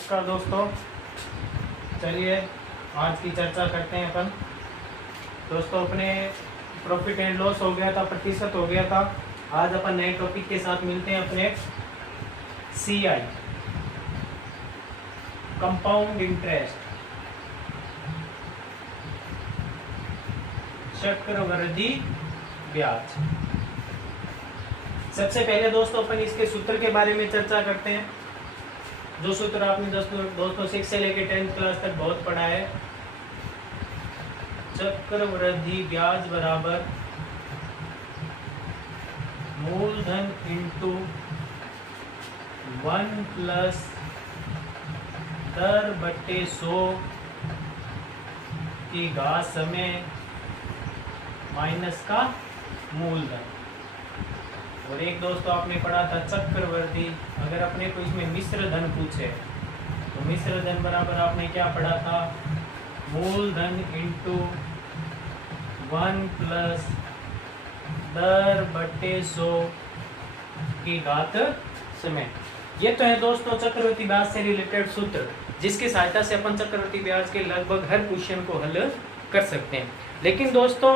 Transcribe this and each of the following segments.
नमस्कार दोस्तों, चलिए आज की चर्चा करते हैं अपन। दोस्तों अपने प्रॉफिट एंड लॉस हो गया था, प्रतिशत हो गया था। आज अपन नए टॉपिक के साथ मिलते हैं अपने CI, कंपाउंड इंटरेस्ट, चक्रवृद्धि ब्याज। सबसे पहले दोस्तों अपन इसके सूत्र के बारे में चर्चा करते हैं। जो सूत्र आपने दोस्तों 6 से लेकर 10th क्लास तक बहुत पढ़ा है। चक्रवृद्धि ब्याज बराबर मूलधन इंटू 1 प्लस दर बटे 100 की घात समय माइनस का मूलधन। और एक दोस्तों आपने पढ़ा था चक्रवृद्धि, अगर अपने को इसमें मिश्र धन पूछे तो मिश्र धन बराबर आपने क्या पढ़ा था, मूलधन इंटू 1 प्लस दर बटे 100 की घात समय। ये तो है दोस्तों चक्रवृद्धि ब्याज से रिलेटेड सूत्र, जिसकी सहायता से अपन चक्रवृद्धि ब्याज के लगभग हर क्वेश्चन को हल कर सकते हैं। लेकिन दोस्तों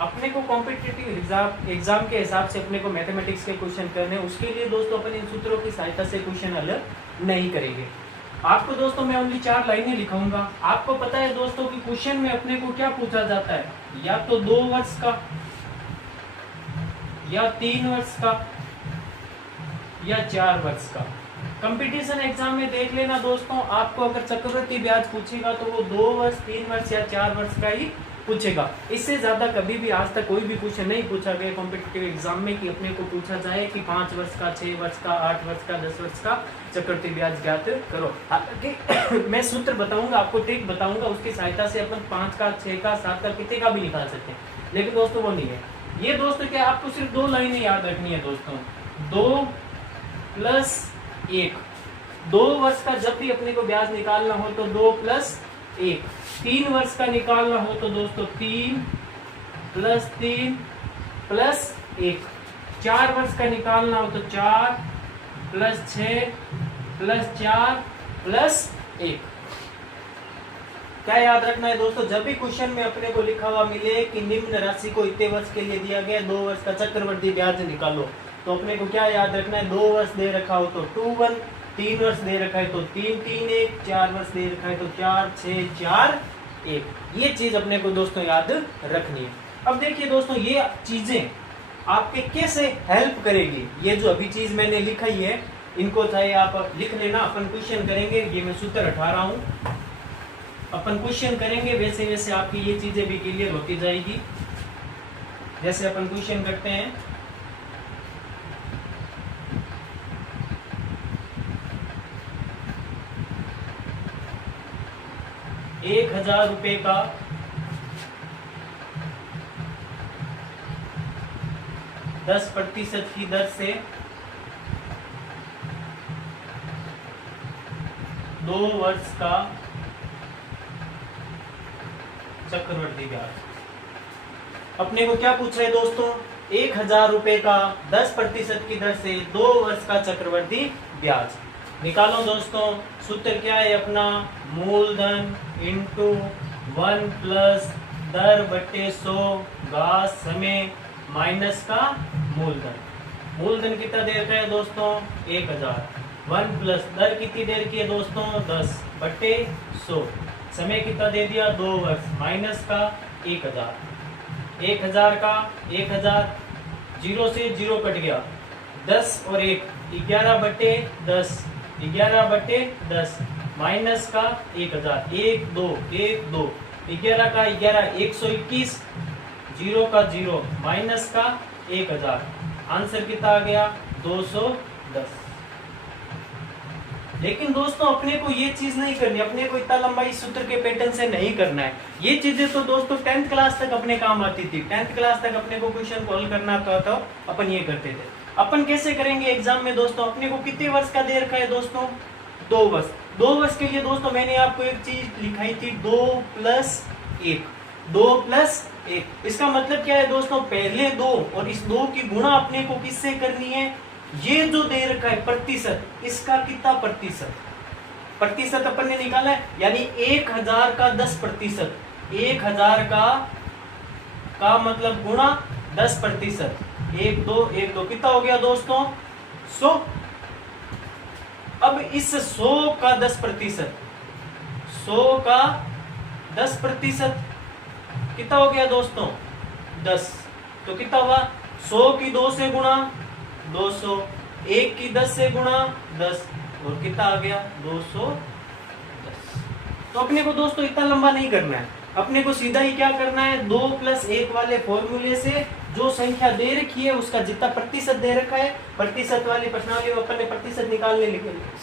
अपने को कॉम्पिटिटिव एग्जाम के हिसाब से अपने को मैथमेटिक्स के क्वेश्चन करने, उसके लिए दोस्तों अपन इन सूत्रों की सहायता से क्वेश्चन हल नहीं करेंगे। आपको दोस्तों मैं ओनली 4 लाइनें लिखाऊंगा। आपको पता है दोस्तों कि क्वेश्चन में अपने को क्या पूछा जाता है, या तो 2 वर्ष का, या 3 वर्ष का, या 4 वर्ष का। कंपटीशन एग्जाम में देख लेना दोस्तों, आपको अगर चक्रवृद्धि ब्याज पूछेगा तो वो 2 वर्ष, 3 वर्ष या 4 वर्ष का ही पूछेगा। इससे ज्यादा कभी भी आज तक कोई भी क्वेश्चन नहीं पूछा गया कॉम्पिटिटिव एग्जाम में कि अपने को पूछा जाए कि 5 वर्ष का, 6 वर्ष का, 8 वर्ष का, 10 वर्ष का चक्रवृद्धि ब्याज ज्ञात करो। हालांकि मैं सूत्र बताऊंगा, आपको ट्रिक बताऊंगा, उसकी सहायता से अपन 5 का, 6 का, 7 का, कितने का भी निकाल सकते हैं। लेकिन दोस्तों वो नहीं है। ये दोस्तों क्या, आपको सिर्फ 2 लाइनें याद रखनी है दोस्तों, 2 प्लस 1। 2 वर्ष का जब भी अपने को ब्याज निकालना हो तो 2 प्लस 1। 3 वर्ष का निकालना हो तो दोस्तों 3 प्लस 3 प्लस 1। 4 वर्ष का निकालना हो तो 4 प्लस 6 प्लस 4 प्लस 1। क्या याद रखना है दोस्तों, जब भी क्वेश्चन में अपने को लिखा हुआ मिले कि निम्न राशि को इतने वर्ष के लिए दिया गया, 2 वर्ष का चक्रवृद्धि ब्याज निकालो, तो अपने को क्या याद रखना है, 2 वर्ष दे रखा हो तो 2 1, 3 वर्ष दे रखा है तो 3 3 1, 4 वर्ष दे रखा है तो 4 6 4 1। ये चीज अपने को दोस्तों याद रखनी है। अब देखिए दोस्तों, ये चीजें आपके कैसे हेल्प करेगी। ये जो अभी चीज मैंने लिखाई है, इनको चाहे आप लिख लेना। अपन क्वेश्चन करेंगे, ये मैं सूत्र हटा रहा हूं, अपन क्वेश्चन करेंगे, वैसे वैसे आपकी ये चीजें भी क्लियर होती जाएगी। जैसे अपन क्वेश्चन करते हैं, ₹1000 का 10% की दर से 2 वर्ष का चक्रवृद्धि ब्याज। अपने को क्या पूछ रहे दोस्तों, ₹1000 का 10% की दर से 2 वर्ष का चक्रवृद्धि ब्याज निकालो। दोस्तों सूत्र क्या है अपना, मूलधन इंटू 1 प्लस दर बटे 100 घात समय माइनस का मूलधन। मूलधन कितना दे रखा है दोस्तों, 1000। 1 प्लस दर कितनी देर की है दोस्तों, 10 बटे 100। समय कितना दे दिया, 2 वर्ष, माइनस का 1000। 1000 का 1000, 0 से 0 कट गया, 10 और 1 11 बटे 10, 11 बटे 10 माइनस का 1000, 1 2 1 2, 11 का 11 121, 0 का 0 माइनस का 1000। आंसर कितना आ गया, 210। लेकिन दोस्तों अपने को ये चीज नहीं करनी, अपने को इतना लंबाई सूत्र के पैटर्न से नहीं करना है। ये चीजें तो दोस्तों 10th क्लास तक अपने काम आती थी। 10th क्लास तक अपने को क्वेश्चन को हल करना था तो अपन ये करते थे। अपन कैसे करेंगे एग्जाम में दोस्तों, अपने को कितने वर्ष का दे रखा है दोस्तों, 2 वर्ष। 2 वर्ष के लिए दोस्तों मैंने आपको एक चीज लिखाई थी, 2 प्लस 1। 2 प्लस 1 इसका मतलब क्या है दोस्तों, पहले 2 और इस 2 की गुणा अपने को किससे करनी है, ये जो दे रखा है प्रतिशत, इसका कितना प्रतिशत, प्रतिशत अपन ने निकाला है, यानी 1000 का 10%, 1000 का मतलब गुणा 10%, 1 2 1 2 कितना हो गया दोस्तों 100। अब इस 100 का 10%, 100 का 10% कितना हो गया दोस्तों 10, तो कितना हुआ 100 की 2 से गुणा 200, 1 की 10 से गुणा 10, और कितना आ गया 210। तो अपने को दोस्तों इतना लंबा नहीं करना है, अपने को सीधा ही क्या करना है 2 + 1 वाले फॉर्मूले से जो संख्या दे रखी है उसका जितना प्रतिशत दे रखा है, प्रतिशत वाली प्रश्नावली में अपन ने प्रतिशत निकालने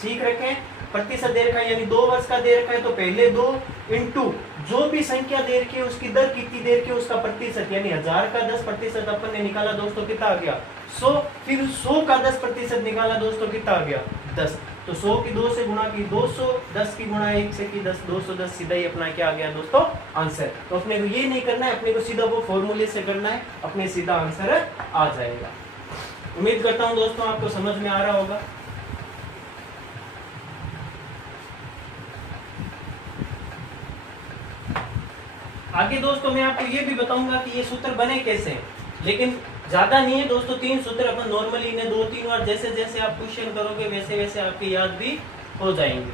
सीख रखे हैं, प्रतिशत दे रखा है यानी 2 वर्ष का दे रखा है, तो पहले 2 इंटू जो भी संख्या दे रखी है उसकी दर कितनी दे रखी है उसका प्रतिशत, यानी 1000 का 10% अपन ने निकाला दोस्तों कितना आ गया 100, फिर 100 का 10% निकाला दोस्तों कितना आ गया 10, तो 100 की 2 से गुणा की 200, 10 की गुणा 1 से की 10, 210, सीधा ही अपना क्या आ गया दोस्तों आंसर। तो अपने को ये नहीं करना है, अपने को सीधा वो फॉर्मूले से करना है, अपने सीधा आंसर आ जाएगा। उम्मीद करता हूं दोस्तों आपको समझ में आ रहा होगा। आगे दोस्तों मैं आपको ये भी बताऊंगा कि ये सूत्र बने कैसे, लेकिन ज्यादा नहीं है दोस्तों, 3 सूत्र अपन नॉर्मली इन्हें 2-3 बार जैसे जैसे आप क्वेश्चन करोगे वैसे वैसे आपकी याद भी हो जाएंगे।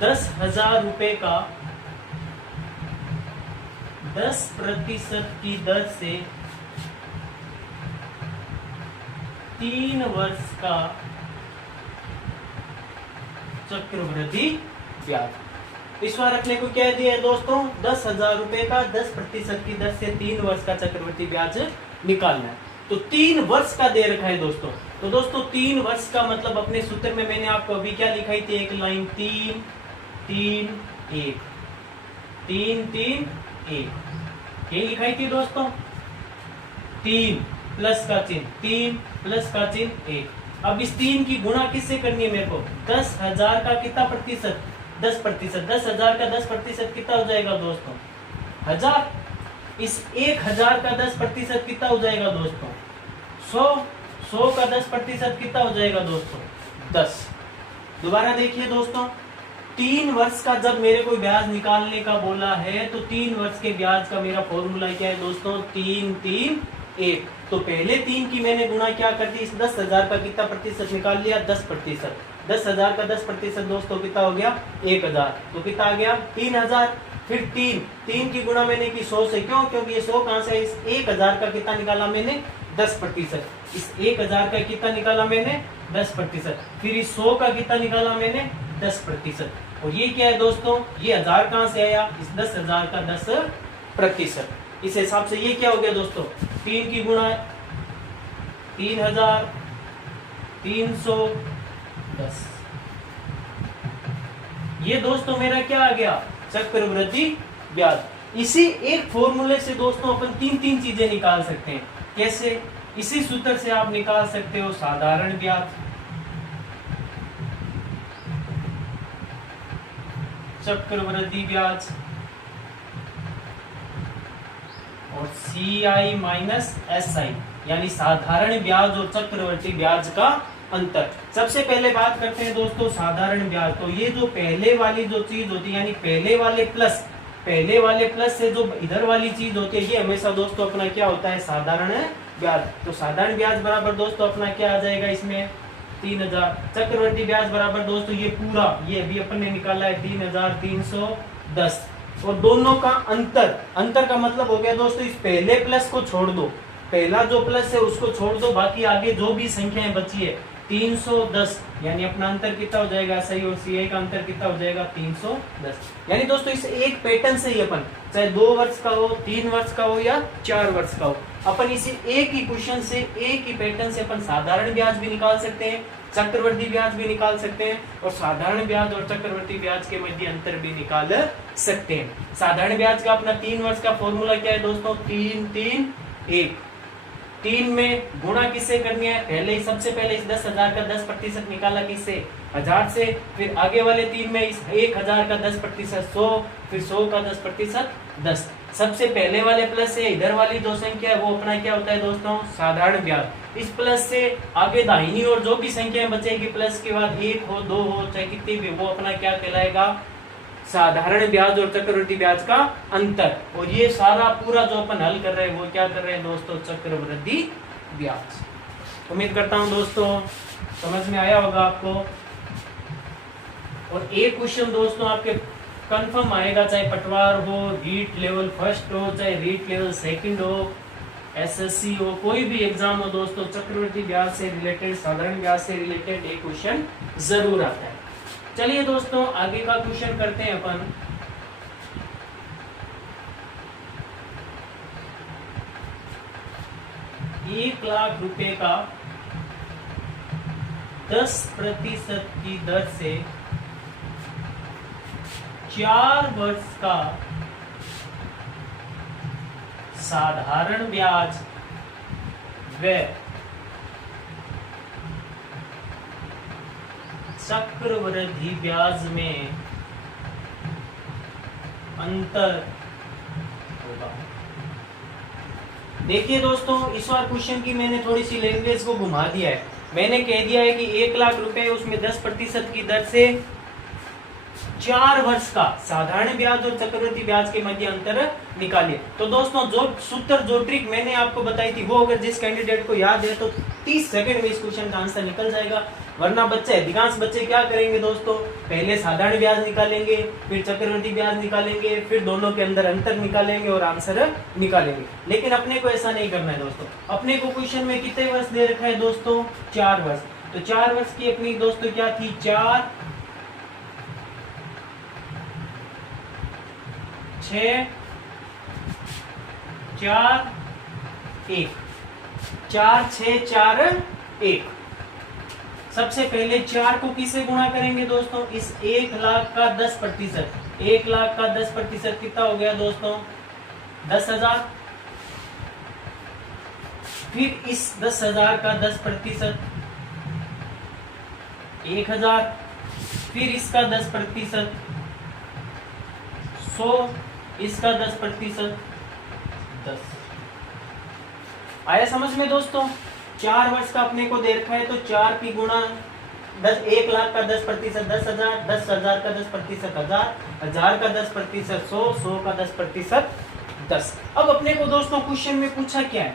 10,000 रुपए का 10% की दर से 3 वर्ष का चक्रवृद्धि ब्याज। इस बार अपने को क्या दिया है दोस्तों 10,000 रुपए का 10% की दर से 3 वर्ष का चक्रवृद्धि ब्याज निकालना है, तो 3 वर्ष का दे रखा है दोस्तों। तो दोस्तों 3 वर्ष का मतलब अपने सूत्र में मैंने आपको अभी क्या लिखाई थी, एक लाइन 3 3 1 3 3 1 ये लिखाई थी दोस्तों, 3 प्लस का चिन्ह 3 प्लस का चिन्ह 1। अब इस 3 की गुणा किससे करनी है मेरे को, 10,000 का कितना प्रतिशत 10%, 10,000 का 10% कितना हो जाएगा दोस्तों 1000, इस 1000 का 10% कितना हो जाएगा दोस्तों 100, 100 का 10% कितना हो जाएगा दोस्तों 10। दोबारा देखिए दोस्तों, 3 वर्ष का जब मेरे को ब्याज निकालने का बोला है तो 3 वर्ष के ब्याज का मेरा फॉर्मूला क्या है दोस्तों 3 3 1। तो पहले 3 की मैंने गुणा क्या कर दी, इस 10,000 का कितना प्रतिशत निकाल लिया 10%, 10,000 का 10% दोस्तों कितना हो गया 1000, तो कितना आ गया 3000। फिर 3 की गुणा मैंने की 100 से, क्यों, क्योंकि ये 100 कहां से, इस 1000 का कितना निकाला मैंने 10%, इस 1000 का कितना निकाला मैंने 10%, फिर इस 100 का कितना निकाला मैंने 10%, और ये क्या है दोस्तों ये 1000 कहां से आया, इस 10,000 का 10%। इस हिसाब से ये क्या हो गया दोस्तों 3 की गुणा 3000 310, ये दोस्तों मेरा क्या आ गया चक्रवृद्धि ब्याज। इसी एक फॉर्मूले से दोस्तों अपन 3 चीजें निकाल सकते हैं। कैसे, इसी सूत्र से आप निकाल सकते हो साधारण ब्याज, चक्रवृद्धि ब्याज और CI माइनस SI, यानी साधारण ब्याज और चक्रवृद्धि ब्याज का अंतर। सबसे पहले बात करते हैं दोस्तों साधारण ब्याज। तो ये जो पहले वाली जो चीज होती है, यानी पहले वाले प्लस से जो इधर वाली चीज होती है, ये हमेशा दोस्तों अपना क्या होता है साधारण ब्याज। तो साधारण ब्याज बराबर दोस्तों अपना क्या आ जाएगा इसमें 3000, चक्रवृद्धि ब्याज बराबर दोस्तों ये पूरा, ये अभी अपन ने निकाला है 3310, और दोनों का अंतर का मतलब हो गया दोस्तों इस पहले प्लस को छोड़ दो, पहला जो प्लस है उसको छोड़ दो, बाकी आगे जो भी संख्याएं बची है 310, यानी अपना अंतर कितना हो जाएगा सही और CI का अंतर कितना हो जाएगा 310। यानी दोस्तों इस एक पैटर्न से ही अपन चाहे 2 वर्ष का हो, 3 वर्ष का हो या 4 वर्ष का हो, अपन इसी एक ही क्वेश्चन से एक ही पैटर्न से अपन साधारण ब्याज भी निकाल सकते हैं, चक्रवृद्धि ब्याज भी निकाल सकते हैं, और साधारण ब्याज और चक्रवृद्धि ब्याज के मध्य अंतर भी निकाल सकते हैं। साधारण ब्याज का अपना 3 वर्ष का फॉर्मूला क्या है दोस्तों 3 3 1। 3 में गुणा किससे करनी है, पहले ही सबसे पहले इस 10,000 का 10% निकाला किससे 1000 से, फिर आगे वाले 3 में इस 1000 का 10% 100, फिर 100 का 10% 10। सबसे पहले वाले प्लस से इधर वाली जो संख्या है वो अपना क्या होता है दोस्तों साधारण ब्याज। इस प्लस से आगे दाहिनी और जो भी संख्याएं बचेगी प्लस के बाद 1 हो 2 हो चाहे कितनी भी, वो अपना क्या कहलाएगा, साधारण ब्याज और चक्रवृद्धि ब्याज का अंतर। और ये सारा पूरा जो अपन हल कर रहे हैं वो क्या कर रहे हैं दोस्तों, चक्रवृद्धि ब्याज। उम्मीद करता हूं दोस्तों समझ में आया होगा आपको। और एक क्वेश्चन दोस्तों आपके कंफर्म आएगा, चाहे पटवार हो, रीट लेवल फर्स्ट हो, चाहे रीट लेवल सेकंड हो, एसएससी हो, कोई भी एग्जाम हो दोस्तों, चक्रवृद्धि ब्याज से रिलेटेड, साधारण ब्याज से रिलेटेड एक क्वेश्चन जरूर आता है। चलिए दोस्तों आगे का क्वेश्चन करते हैं अपन। ₹1,00,000 का 10% की दर से 4 वर्ष का साधारण ब्याज व चक्रवृद्धि ब्याज में अंतर होगा। देखिए दोस्तों इस बार क्वेश्चन की मैंने थोड़ी सी लैंग्वेज को घुमा दिया है। मैंने कह दिया है कि 1,00,000 उसमें 10% की दर से 4 वर्ष का साधारण ब्याज और चक्रवृद्धि ब्याज के मध्य अंतर निकालिए। तो दोस्तों जो सूत्र जो ट्रिक मैंने आपको बताई थी वो अगर जिस कैंडिडेट को याद है तो 30 सेकंड में इस क्वेश्चन का आंसर निकल जाएगा। वरना बच्चे, अधिकांश बच्चे क्या करेंगे दोस्तों, पहले साधारण ब्याज निकालेंगे, फिर चक्रवृद्धि ब्याज निकालेंगे, फिर दोनों के अंदर अंतर निकालेंगे और आंसर निकालेंगे। लेकिन अपने को ऐसा नहीं करना है दोस्तों। अपने को क्वेश्चन में कितने वर्ष दे रखा है दोस्तों, 4 वर्ष। तो 4 वर्ष की अपनी दोस्तों क्या थी, 4 6 4 1, 4 6 4 1। सबसे पहले 4 को किससे गुणा करेंगे दोस्तों, इस 1,00,000 का 10%। 1,00,000 का 10% कितना हो गया दोस्तों, 10,000। फिर इस 10,000 का 10% 1,000। फिर इसका 10% 100, इसका 10% 10। आया समझ में दोस्तों। 4 वर्ष का अपने को दे रखा है तो 4 की गुणा 1,00,000 का 10% 10,000, 10,000 का 10% 1,000, 1,000 का 10% 100, 100 का 10% 10। अब अपने को दोस्तों क्वेश्चन में पूछा क्या है,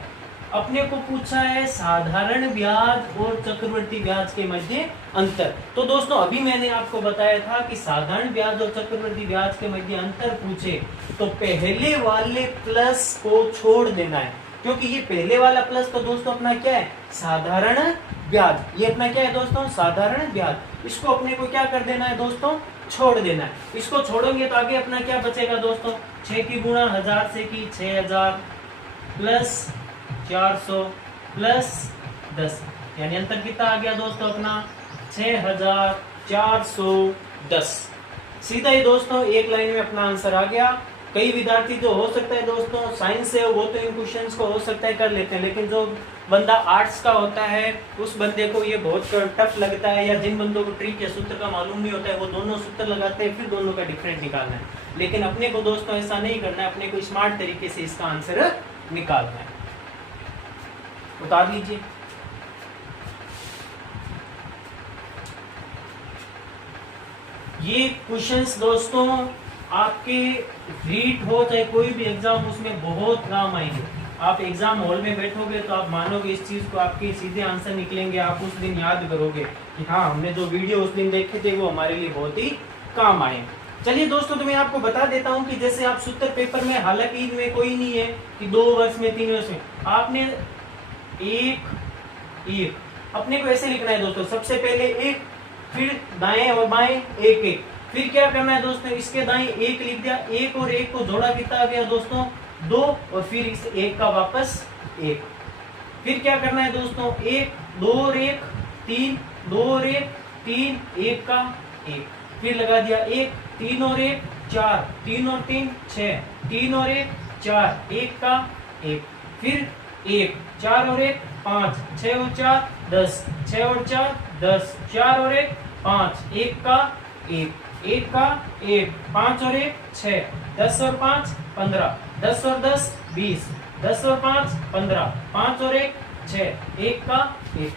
अपने को पूछा है साधारण ब्याज और चक्रवृद्धि ब्याज के मध्य अंतर। तो दोस्तों अभी मैंने आपको बताया था कि साधारण ब्याज और चक्रवृद्धि ब्याज के मध्य अंतर पूछे तो पहले वाले प्लस को छोड़ देना है, क्योंकि ये पहले वाला प्लस तो दोस्तों अपना क्या है, साधारण ब्याज। ये अपना क्या है दोस्तों, साधारण ब्याज। इसको अपने को क्या कर देना है दोस्तों, छोड़ देना है। इसको छोड़ेंगे तो आगे अपना क्या बचेगा दोस्तों, 6 की गुणा 1000 से की 6,000 प्लस 400 प्लस 10, यानी अंतर कितना आ गया दोस्तों अपना 6,410। सीधा ही दोस्तों एक लाइन में अपना आंसर आ गया। कई विद्यार्थी जो हो सकता है दोस्तों साइंस से वो तो इन क्वेश्चंस को हो सकता है कर लेते हैं, लेकिन जो बंदा आर्ट्स का होता है उस बंदे को ये बहुत टफ लगता है, या जिन बंदों को ट्रिक या सूत्र का मालूम नहीं होता है वो दोनों सूत्र लगाते हैं फिर दोनों का डिफरेंट निकालना है। लेकिन अपने को दोस्तों ऐसा नहीं करना है, अपने को स्मार्ट तरीके से इसका आंसर निकालना है। उतार लीजिए। ये क्वेश्चंस दोस्तों आपके रीट हो चाहे कोई भी एग्जाम उसमें बहुत काम आएंगे। आप एग्जाम हॉल में बैठोगे तो आप मानोगे इस चीज को, आपके सीधे आंसर निकलेंगे। आप उस दिन याद करोगे कि हाँ हमने जो वीडियो उस दिन देखे थे वो हमारे लिए बहुत ही काम आए। चलिए दोस्तों तो मैं आपको बता देता हूँ कि जैसे आप सूत्र पेपर में, हालांकि इनमें कोई नहीं है कि 2 वर्ष में 3 वर्ष में, आपने एक अपने को ऐसे लिखना है दोस्तों, सबसे पहले 1, फिर दाएं और बाएं 1 1, फिर क्या करना है दोस्तों, इसके दाएं 1 लिख दिया, 1 और 1 को जोड़ा कितना आ गया दोस्तों 2, और फिर इस 1 का वापस 1। फिर क्या करना है दोस्तों 1 2 और 1 3, 2 और 1 3, 1 का 1, फिर लगा दिया 1 3 और 1 4, 3 और 3 6, 3 और 1 4, 1 का 1, फिर 1 4 और 1 5, 6 और 4 10, 6 और 4 10, 4 और 1 5, 1 का 1, 1 का 1, 5 और 1 6, 10 और 5 15, 10 और 10 20, 10 और 5 15, 5 और 1 6, 1 का 1।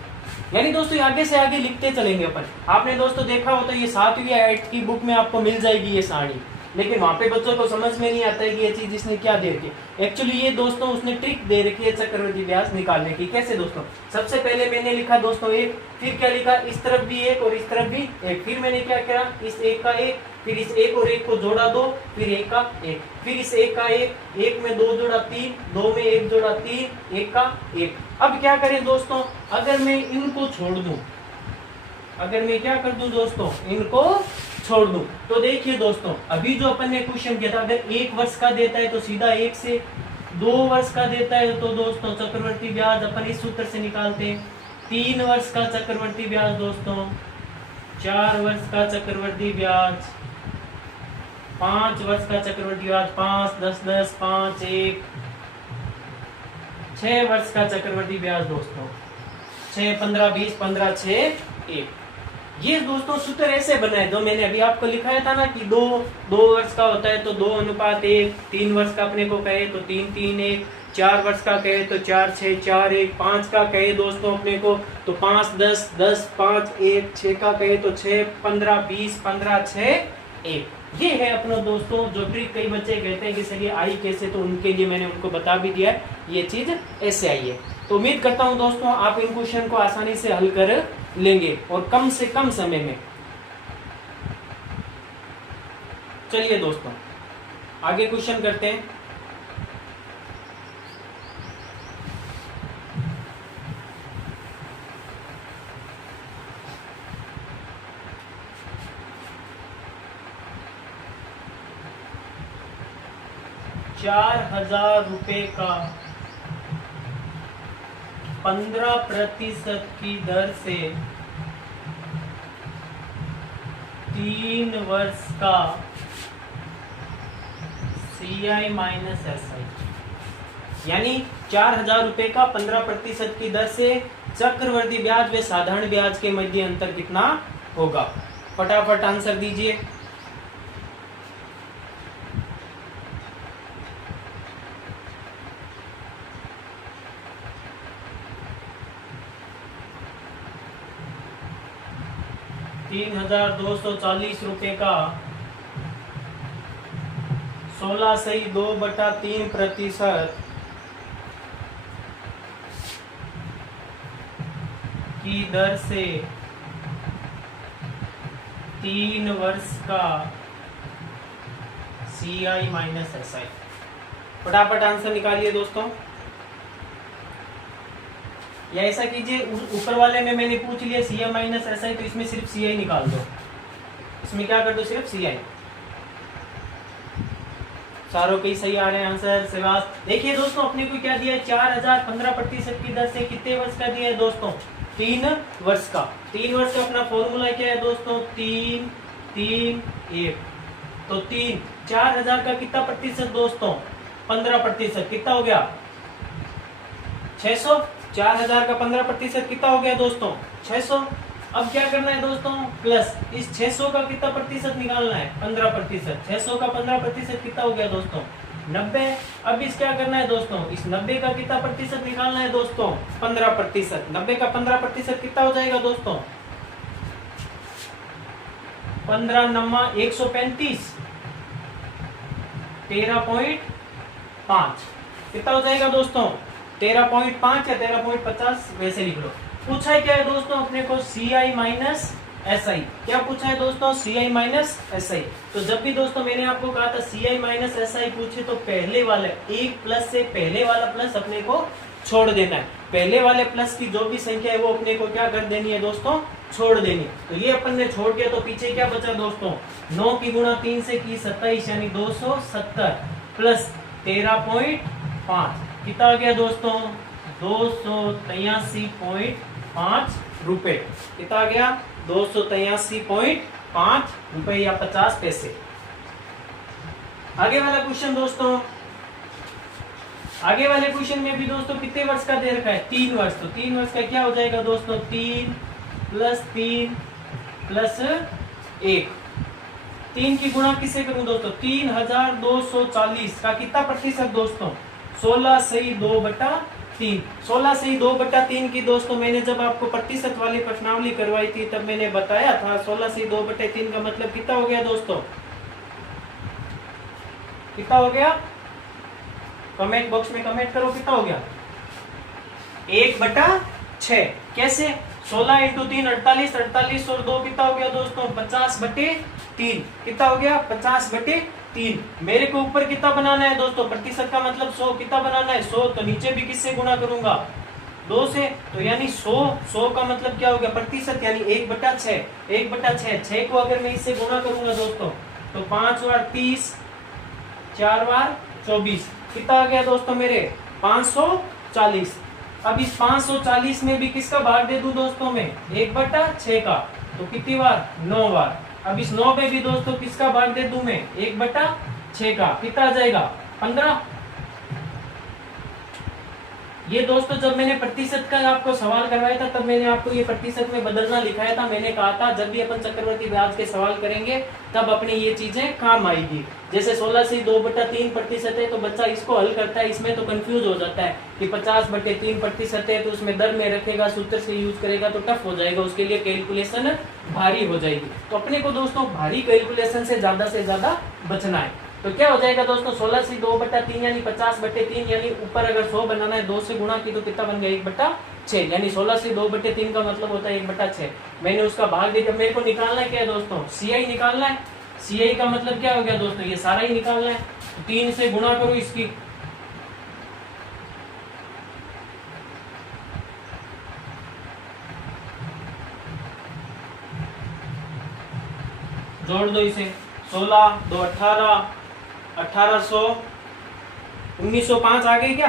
यानी दोस्तों आगे से आगे लिखते चलेंगे अपन। आपने दोस्तों देखा हो तो ये 7वीं 8 की बुक में आपको मिल जाएगी ये सारणी, लेकिन वहां पे बच्चों को समझ में नहीं आता है कि ये चीज इसने क्या दे रखी है। एक्चुअली ये दोस्तों उसने ट्रिक दे रखी है चक्रवृद्धि ब्याज निकालने की। कैसे दोस्तों, सबसे पहले मैंने लिखा दोस्तों 1, फिर क्या लिखा, इस तरफ भी 1 और इस तरफ भी 1, फिर मैंने क्या किया, इस 1 का 1, फिर इस 1 और 1 को जोड़ा 2, फिर 1 का 1, फिर इस 1 का 1, 1 में 2 जोड़ा 3, 2 में 1 जोड़ा 3, 1 का 1। अब क्या करें दोस्तों, अगर मैं इनको छोड़ दूं, अगर मैं क्या कर दूं दोस्तों, इनको छोड़ दूं, तो देखिए दोस्तों अभी जो अपन ने क्वेश्चन किया था, अगर 1 वर्ष का देता है तो सीधा 1 से, 2 वर्ष का देता है तो दोस्तों चक्रवर्ती ब्याज अपन इस सूत्र से निकालते हैं, 3 वर्ष का चक्रवर्ती ब्याज दोस्तों, 4 वर्ष का चक्रवर्ती ब्याज, 5 वर्ष का चक्रवर्ती ब्याज, 5 10 10 5 1, 6 वर्ष का चक्रवर्ती ब्याज दोस्तों, 6 15 20 15 6 1। ये दोस्तों सूत्र ऐसे बना है जो मैंने अभी आपको लिखाया था ना कि 2 वर्ष का होता है तो 2:1, 3 वर्ष का अपने को कहे तो 3 3 1, 4 वर्ष का कहे तो 4 6 4 1, 5 का कहे दोस्तों अपने को तो 5 10 10 5 1, 6 का कहे तो 6 15 20 15 6 1। ये है अपना दोस्तों जो ट्रिक। कई बच्चे कहते हैं कि सर ये आई कैसे, तो उनके लिए मैंने उनको बता भी दिया है, ये चीज ऐसे आई है। तो उम्मीद करता हूं दोस्तों आप इन क्वेश्चन को आसानी से हल कर लेंगे और कम से कम समय में। चलिए दोस्तों आगे क्वेश्चन करते हैं। ₹4,000 का 15% की दर से 3 वर्ष का CI माइनस SI, यानी ₹4,000 का 15% की दर से चक्रवर्ती ब्याज व साधारण ब्याज के मध्य अंतर कितना होगा? फटाफट आंसर दीजिए। ₹3,240 का 16/2/3% की दर से 3 वर्ष का CI माइनस SI। फटाफट आंसर निकालिए दोस्तों, या ऐसा कीजिए ऊपर वाले में मैंने पूछ लिया CI माइनस SI, तो इसमें सिर्फ CI निकाल दो, इसमें क्या कर दो, सिर्फ CI। सारों के सही आ रहे हैं आंसर, शिवास। देखिए दोस्तों अपने को क्या दिया है, 4,000 15% की दर से कितने वर्ष का दिया है दोस्तों, 3 वर्ष का। 3 वर्ष का अपना फॉर्मूला क्या है दोस्तों, 3 3 1। तो 3 4,000 का कितना प्रतिशत दोस्तों, 15%, कितना हो गया 600। 4,000 का 15% कितना हो गया दोस्तों, 600। अब क्या करना है दोस्तों, प्लस इस 600 का कितना प्रतिशत निकालना है, 15%। 600 का 15% कितना हो गया दोस्तों, 90। अब इस क्या करना है दोस्तों, इस 90 का कितना प्रतिशत निकालना है दोस्तों, 15%। 90 का 15% कितना हो जाएगा दोस्तों, 15 9 135, 13.5 कितना हो जाएगा दोस्तों, 13.5 या 13.50 वैसे लिख लो। पूछा है क्या है दोस्तों अपने को, CI माइनस SI। क्या पूछा है दोस्तों, CI माइनस SI। तो जब भी दोस्तों मैंने आपको कहा था CI माइनस SI पूछे तो पहले वाले एक प्लस से पहले वाला प्लस अपने को छोड़ देना है। पहले वाले प्लस की जो भी संख्या है वो अपने को क्या कर देनी है दोस्तों, छोड़ देनी। तो ये अपन ने छोड़ दिया तो पीछे क्या बचा दोस्तों, 9 की गुणा 3 से की 27, यानी 270 प्लस 13.5 कितना आ गया दोस्तों, 283.5 रुपए। कितना आ गया, 283.5 रुपए या 50 पैसे। आगे वाला क्वेश्चन दोस्तों, आगे वाले क्वेश्चन में भी दोस्तों कितने वर्ष का दे रखा है, 3 वर्ष। तो 3 वर्ष का क्या हो जाएगा दोस्तों, 3 + 3 + 1। 3 की गुणा किससे करूं दोस्तों, 3,240 का कितना प्रतिशत दोस्तों, 16/2/3। 3। 16 से ही 2/3 की दोस्तों मैंने जब आपको प्रतिशत वाली प्रश्नावली करवाई थी तब मैंने बताया था 16 से 2/3 का मतलब कितना हो गया दोस्तों, कितना हो गया? कमेंट बॉक्स में कमेंट करो कितना हो गया। 1/6। कैसे? 16 × 3 48, 48 और 2 कितना हो गया दोस्तों 50/3। कितना हो गया 50/3। मेरे को ऊपर कितना बनाना है दोस्तों, प्रतिशत का मतलब 100, कितना बनाना है 100, तो नीचे भी किससे गुणा करूंगा 2 से, तो यानी 100 का मतलब क्या हो गया प्रतिशत, यानी 1/6। 1/6 6 को अगर मैं इससे गुणा करूंगा दोस्तों तो 5 बार 30, 4 बार 24, कितना आ गया दोस्तों मेरे 540। अब इस 540 में भी किसका भाग दे दूं दोस्तों में 1/6 का, तो कितनी बार 9 बार। अब इस 9 में भी दोस्तों किसका भाग दे दूं मैं 1/6 का, कितना आ जाएगा 15। ये दोस्तों जब मैंने प्रतिशत का आपको सवाल करवाया था तब मैंने आपको ये प्रतिशत में बदलना लिखाया था। मैंने कहा था जब भी अपन चक्रवर्ती ब्याज के सवाल करेंगे तब अपने ये चीजें काम आएगी। जैसे 16 से 2/3% है तो बच्चा इसको हल करता है, इसमें तो कंफ्यूज हो जाता है कि 50/3% है तो उसमें दर में रखेगा, सूत्र से यूज करेगा तो टफ हो जाएगा, उसके लिए कैलकुलेशन भारी हो जाएगी। तो अपने को दोस्तों भारी कैलकुलेशन से ज्यादा बचना है। तो क्या हो जाएगा दोस्तों 16 से 2/3 यानी 50/3, यानी ऊपर अगर 100 बनाना है 2 से गुणा की तो कितना बन गया 1/6, यानी 16 से 2/3 का मतलब होता है 1/6। मैंने उसका भाग देखा, मेरे को निकालना क्या है दोस्तों CI निकालना है। CI का मतलब क्या हो गया दोस्तों, ये सारा ही निकालना है, 3 से गुणा करो इसकी, जोड़ दो इसे, 16 2 18, 1800, 1905 आ गई क्या,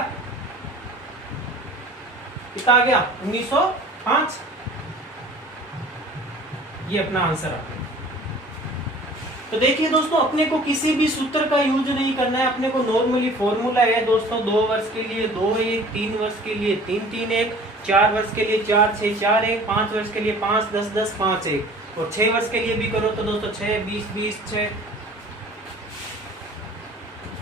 कितना आ गया 1905। ये अपना आंसर आ गया। तो देखिए दोस्तों अपने को किसी भी सूत्र का यूज नहीं करना है, अपने को नॉर्मली फॉर्मूला है दोस्तों 2 वर्ष के लिए 2 1, 3 वर्ष के लिए 3 3 1, 4 वर्ष के लिए 4 6 4 1, 5 वर्ष के लिए 5 10 10 5 1, और 6 वर्ष के लिए भी करो तो दोस्तों 6 20 20 6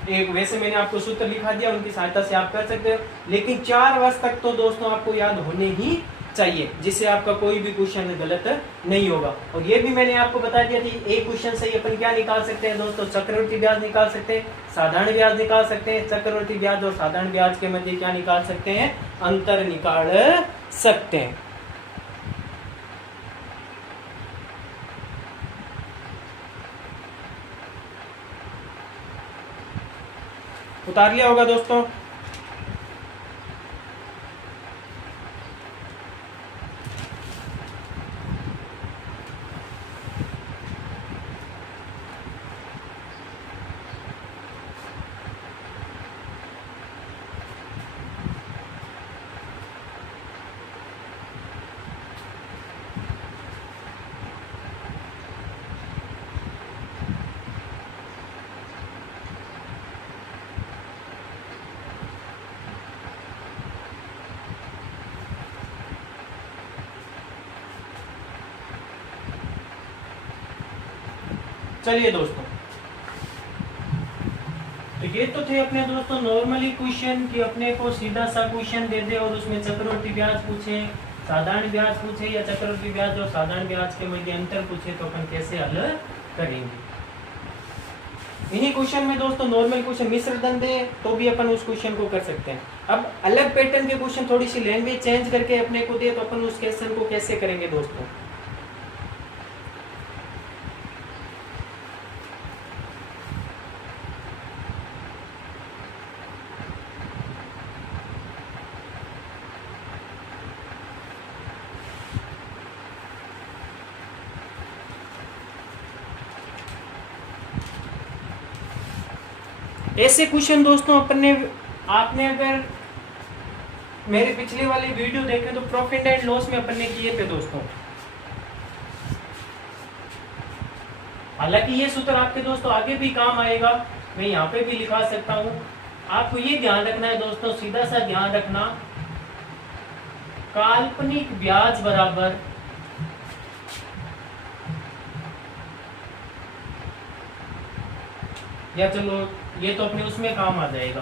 एक। वैसे मैंने आपको सूत्र लिखा दिया, उनकी सहायता से आप कर सकते हो, लेकिन 4 वर्ष तक तो दोस्तों आपको याद होने ही चाहिए जिससे आपका कोई भी क्वेश्चन गलत नहीं होगा। और ये भी मैंने आपको बता दिया कि एक क्वेश्चन से ही अपन क्या निकाल सकते हैं दोस्तों, चक्रवृद्धि ब्याज निकाल सकते हैं, साधारण ब्याज निकाल सकते हैं, चक्रवृद्धि ब्याज और साधारण ब्याज के मध्य क्या निकाल सकते हैं, अंतर निकाल सकते हैं। उतार लिया होगा दोस्तों। चलिए दोस्तों, तो ये तो थे अपने दोस्तों नॉर्मली क्वेश्चन कि अपने को सीधा सा क्वेश्चन दे दे और उसमें चक्रवृद्धि ब्याज पूछे, साधारण ब्याज पूछे या चक्रवृद्धि ब्याज और साधारण ब्याज के मध्य अंतर पूछे तो अपन कैसे हल करेंगे। इन्हीं क्वेश्चन में दोस्तों नॉर्मल क्वेश्चन मिश्र दंड दे तो भी अपन उस क्वेश्चन को कर सकते हैं। अब अलग पैटर्न के क्वेश्चन थोड़ी सी लैंग्वेज चेंज करके अपने को दे तो अपन उस क्वेश्चन को कैसे करेंगे दोस्तों। ऐसे क्वेश्चन दोस्तों आपने अगर मेरे पिछले वाली वीडियो देखे तो प्रॉफिट एंड लॉस में अपन ने किए थे दोस्तों। हालांकि ये सूत्र आपके दोस्तों आगे भी काम आएगा, मैं यहाँ पे भी लिखा सकता हूँ। आपको ये ध्यान रखना है दोस्तों, सीधा सा ध्यान रखना, काल्पनिक ब्याज बराबर या चलो ये तो अपने उसमें काम आ जाएगा,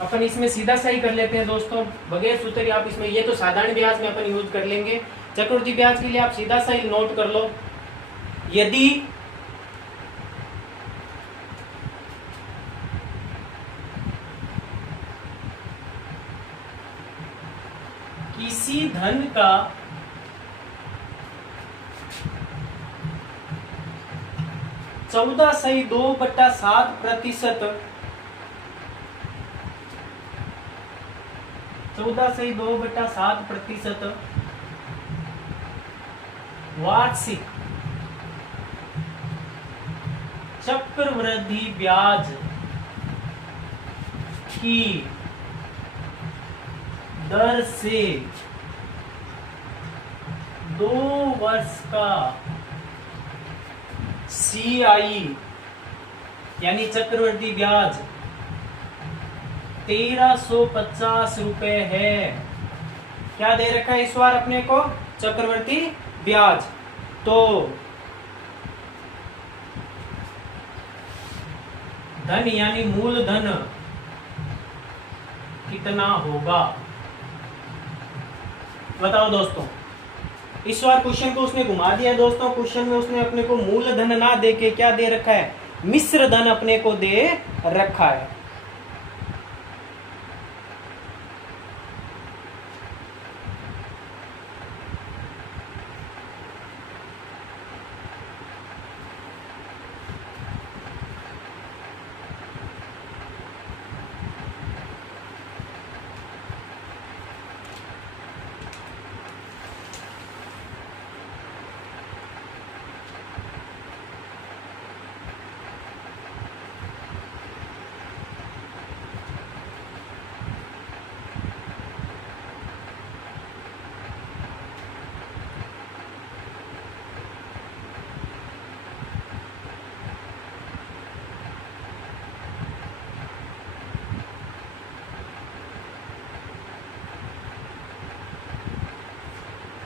अपन इसमें सीधा सही कर लेते हैं दोस्तों, बगैर सूत्र आप इसमें, ये तो साधारण ब्याज में अपन यूज कर लेंगे। चक्रवृद्धि ब्याज के लिए आप सीधा सही नोट कर लो, यदि किसी धन का 14.2/7% 14.2/7% वार्षिक चक्रवृद्धि ब्याज की दर से 2 वर्ष का CI यानी चक्रवृद्धि ब्याज 1350 रुपए है। क्या दे रखा है इस बार अपने को? चक्रवृद्धि ब्याज। तो धन यानी मूलधन कितना होगा बताओ दोस्तों। इस बार क्वेश्चन को उसने घुमा दिया दोस्तों। क्वेश्चन में उसने अपने को मूलधन ना दे के क्या दे रखा है? मिश्र धन अपने को दे रखा है।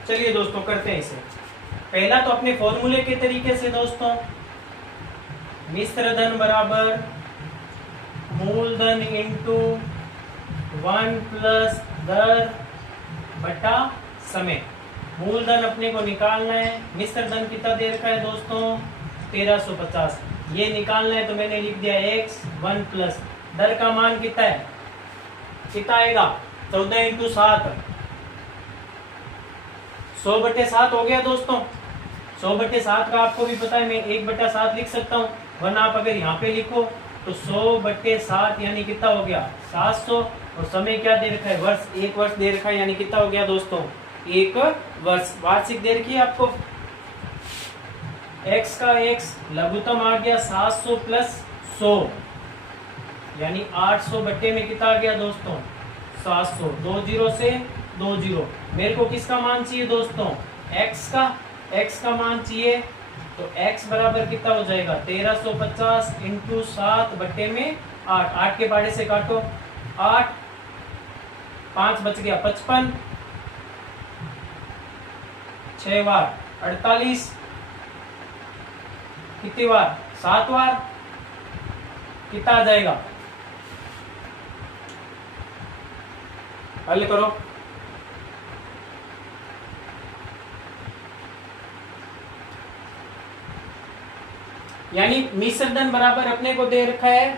चलिए दोस्तों करते हैं इसे। पहला तो अपने फॉर्मूले के तरीके से दोस्तों, मिश्र धन बराबर मूलधन इंटू 1 प्लस दर बटा समय। मूलधन अपने को निकालना है, मिश्र धन कितना दे रखा है दोस्तों? 1350। ये निकालना है तो मैंने लिख दिया x 1 प्लस दर का मान कितना है? कितना आएगा? 14 इंटू 7 100/7 हो गया दोस्तों। 100/7 का आपको भी पता है, मैं 1/7 लिख सकता हूँ, वरना आप अगर यहाँ पे लिखो तो 100/7 यानी कितना हो गया? 700। और समय क्या दे रखा है? वर्ष, 1 वर्ष दे रखा है, यानी कितना हो गया दोस्तों? 1 वर्ष। वार्षिक दे रखी है आपको। x का x लघुत्तम आ गया 700 प्लस 100 यानी 800 बट्टे में कितना आ गया दोस्तों? 700। 2 0 से 2 0। मेरे को किसका मान चाहिए दोस्तों? x का मान चाहिए। तो x बराबर कितना हो जाएगा? 1350 इंटू 7 बट्टे में 8। 8 के पाड़े से काटो, 8 5 बच गया 55, 6 बार 48, कितनी बार? 7 बार। कितना आ जाएगा? हल करो। यानी मिश्र धन बराबर अपने को दे रखा है,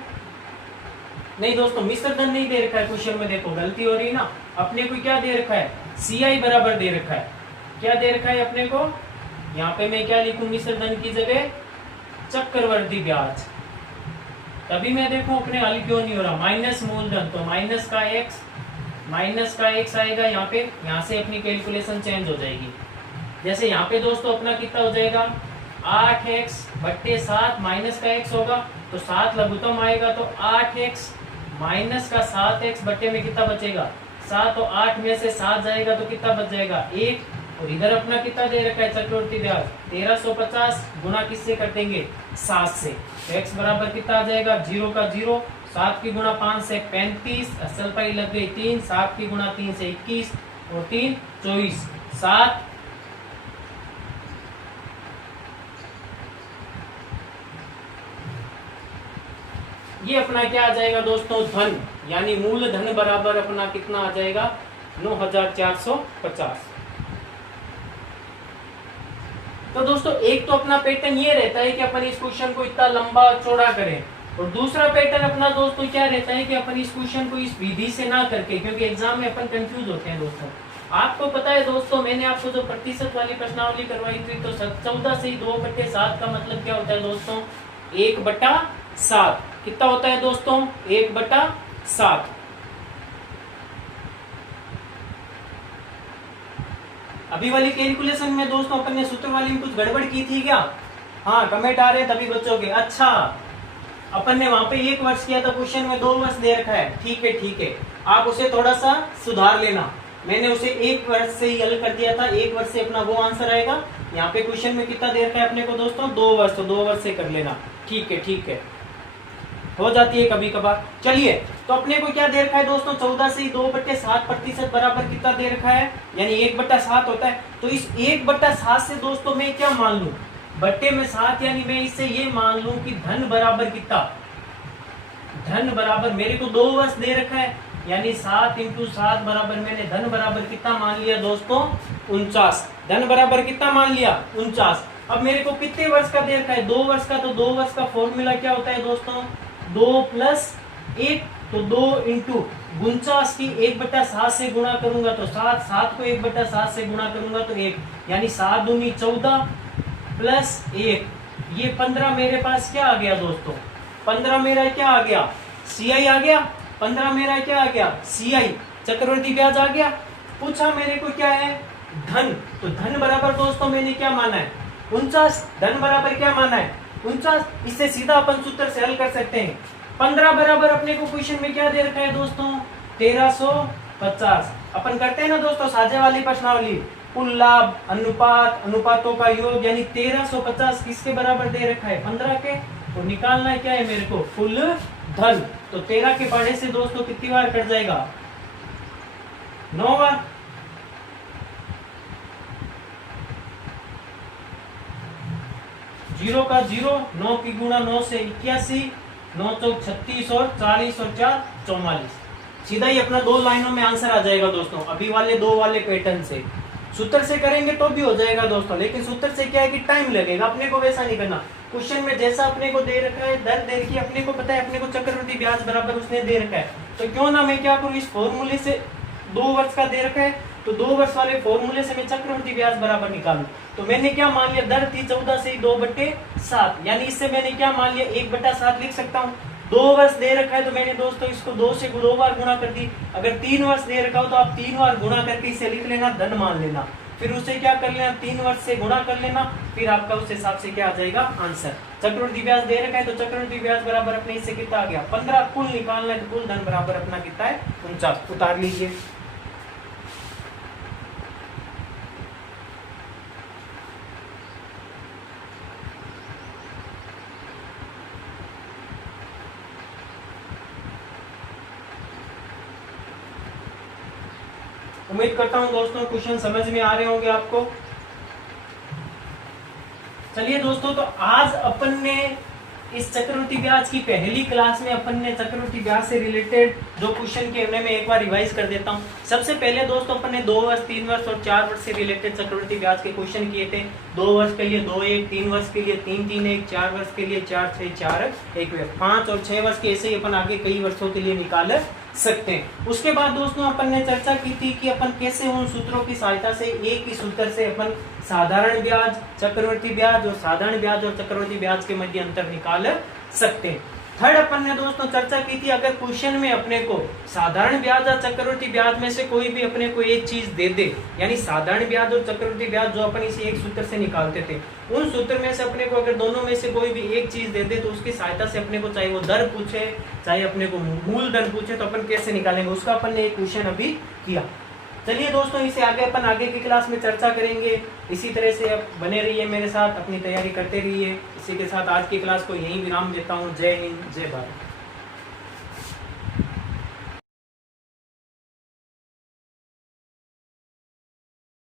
नहीं दोस्तों मिश्र धन नहीं दे रखा है क्वेश्चन में, देखो गलती हो रही ना। अपने को क्या दे रखा है? CI बराबर दे रखा है। क्या दे रखा है अपने को? यहाँ पे मैं क्या लिखूं मिश्र धन की जगह? चक्रवृद्धि ब्याज। तभी मैं देखूं अपने हल क्यों नहीं हो रहा। माइनस मूलधन, तो माइनस का x आएगा यहाँ पे। यहाँ से अपनी कैलकुलेशन चेंज हो जाएगी। जैसे यहाँ पे दोस्तों अपना कितना हो जाएगा? 8x/7 माइनस का x होगा तो 7 लघुत्तम आएगा, तो 8x माइनस का 7x बट्टे में कितना बचेगा? 7। तो 8 में से 7 जाएगा तो कितना बच जाएगा? 1। और इधर अपना कितना दे रखा है चक्रवृद्धि ब्याज? 1350 गुना किससे कटेंगे? 7 से। तो x बराबर कितना आ जाएगा? 0 का 0। 7 की गुणा 5 से 35, असल पाई लग गई 3। 7 की गुणा 3 से 21 और 3 24। 7 7 ये अपना क्या आ जाएगा दोस्तों, धन, यानी मूल धन बराबर अपना कितना आ जाएगा, 9450। तो दोस्तों एक तो अपना पैटर्न ये रहता है कि अपन इस क्वेश्चन को इतना लंबा चौड़ा करें, और दूसरा पैटर्न अपना दोस्तों क्या रहता है कि अपन इस क्वेश्चन को इस विधि से ना करके, क्योंकि एग्जाम में अपन कंफ्यूज होते हैं दोस्तों। आपको पता है दोस्तों, मैंने आपको जो प्रतिशत वाली प्रश्नावली करवाई थी, तो 14 से 2/7 का मतलब क्या होता है दोस्तों, 1/7। कितना होता है दोस्तों, 1/7। अभी वाली कैलकुलेशन में दोस्तों अपन ने सूत्र वाली में कुछ गड़बड़ की थी क्या? हाँ, कमेंट आ रहे हैं तभी बच्चों के। अच्छा, अपन ने वहां पे 1 वर्ष किया था, क्वेश्चन में 2 वर्ष दे रखा है। ठीक है ठीक है, आप उसे थोड़ा सा सुधार लेना। मैंने उसे 1 वर्ष से ही हल कर दिया था, 1 वर्ष से अपना वो आंसर आएगा। यहाँ पे क्वेश्चन में कितना दे रखा है अपने को दोस्तों, 2 वर्ष, तो 2 वर्ष से कर लेना। ठीक है, हो जाती है कभी कभार। चलिए, तो अपने को क्या दे रखा है दोस्तों, 14 से 2/7% बराबर कितना दे रखा है, यानी 1/7 होता है। तो इस 1/7 से दोस्तों मैं क्या मान लूं, बट्टे में 7, यानी मैं इससे ये मान लूं कि धन बराबर कितना, धन बराबर मेरे को 2 वर्ष दे रखा है, यानी 7 × 7 बराबर मैंने धन बराबर कितना मान लिया दोस्तों, 49। धन बराबर कितना मान लिया, 49। अब मेरे को कितने वर्ष का दे रखा है, 2 वर्ष का। तो 2 वर्ष का फॉर्मूला क्या होता है दोस्तों, 2 + 1, तो 2 × 49 की 1/7 से गुणा करूंगा तो 7, 7 को 1/7 से गुणा करूंगा तो 1, यानी 7 दूनी 14 + 1, ये 15 मेरे पास क्या आ गया दोस्तों, 15 मेरा क्या आ गया, CI आ गया। 15 मेरा क्या आ गया, CI, चक्रवर्ती ब्याज आ गया। पूछा मेरे को क्या है, धन, तो धन बराबर दोस्तों मैंने क्या माना है, 49। धन बराबर क्या माना है, 49। इससे सीधा अपन सूत्र से हल कर सकते हैं। 15 बराबर अपने को क्वेश्चन में क्या दे रखा है दोस्तों, 1350। अपन करते हैं ना दोस्तों साझे वाली प्रश्नावली, कुल लाभ, अनुपात, अनुपातों का योग, यानी 1350 किसके बराबर दे रखा है, 15 के। तो निकालना है क्या है मेरे को, कुल धन। तो 13 के पढ़े से दोस्तों कितनी बार कट जाएगा, 9 बार। जीरो का 0, 9 की गुणा 9 से 81, 9 चौक 36 और 40 और 4 44। सीधा ही अपना 2 लाइनों में आंसर आ जाएगा दोस्तों। अभी वाले 2 वाले पैटर्न से सूत्र से करेंगे तो भी हो जाएगा दोस्तों, लेकिन सूत्र से क्या है कि टाइम लगेगा। अपने को वैसा नहीं करना, क्वेश्चन में जैसा अपने को दे रखा है, दर दे रखी, अपने को पता है अपने को चक्रवृद्धि ब्याज बराबर उसने दे रखा है, तो क्यों ना मैं क्या करूं, इस फॉर्मूले से 2 वर्ष का दे रखा है, तो 2 वर्ष वाले फॉर्मूले से मैं चक्रवृद्धि ब्याज बराबर निकालूं। तो मैंने क्या मान लिया, दर थी 14 से 2/7, यानी इससे मैंने क्या मान लिया, 1/7 लिख सकता हूँ। 2 वर्ष दे रखा है तो मैंने दोस्तों इसको 2 से 2 बार गुणा कर दी। अगर 3 वर्ष दे रखा हो तो आप 3 बार गुणा करके इसे लिख लेना, धन मान लेना, फिर उसे क्या कर लेना, 3 वर्ष से गुणा कर लेना, फिर आपका उस हिसाब से क्या आ जाएगा आंसर। चक्रवृद्धि ब्याज दे रखा है तो चक्रवृद्धि ब्याज बराबर अपने इससे कितना आ गया, 15। कुल निकालना है तो कुल धन बराबर अपना कितना है, 49। उतार लीजिए। उम्मीद करता हूं दोस्तों क्वेश्चन समझ में आ रहे होंगे आपको। चलिए दोस्तों, तो आज अपन ने इस चक्रवृद्धि ब्याज की पहली क्लास में अपन ने चक्रवृद्धि ब्याज से रिलेटेड जो क्वेश्चन किए उन्हें मैं एक बार रिवाइज कर देता हूं। सबसे पहले दोस्तों अपन ने 2 वर्ष, 3 वर्ष और 4 वर्ष से रिलेटेड चक्रवृद्धि ब्याज के क्वेश्चन किए थे। 2 वर्ष के लिए 2-1, 3 वर्ष के लिए 3-3-1, 4 वर्ष के लिए 4-6, 4-1, 5 और 6 वर्ष के, ऐसे ही अपन आगे कई वर्षों के लिए निकाल सकते हैं। उसके बाद दोस्तों अपन ने चर्चा की थी कि अपन कैसे उन सूत्रों की सहायता से एक ही सूत्र से अपन साधारण ब्याज, चक्रवृद्धि ब्याज और साधारण ब्याज और चक्रवृद्धि ब्याज के मध्य अंतर निकाल सकते हैं। थर्ड अपन ने दोस्तों चर्चा की थी, अगर क्वेश्चन में अपने को साधारण ब्याज और चक्रवृद्धि ब्याज में से कोई भी अपने को एक चीज दे दे, यानी साधारण ब्याज और चक्रवृद्धि ब्याज जो अपन इसे एक सूत्र से निकालते थे, उन सूत्र में से अपने को अगर दोनों में से कोई भी एक चीज दे दे तो उसकी सहायता से अपने को, चाहे वो दर पूछे चाहे अपने को मूल दर पूछे, तो अपन कैसे निकालेंगे उसका अपन ने एक क्वेश्चन अभी किया। चलिए दोस्तों, इसे आगे अपन आगे की क्लास में चर्चा करेंगे। इसी तरह से अब बने रहिए मेरे साथ, अपनी तैयारी करते रहिए। इसी के साथ आज की क्लास को यहीं विराम देता हूँ। जय हिंद, जय भारत।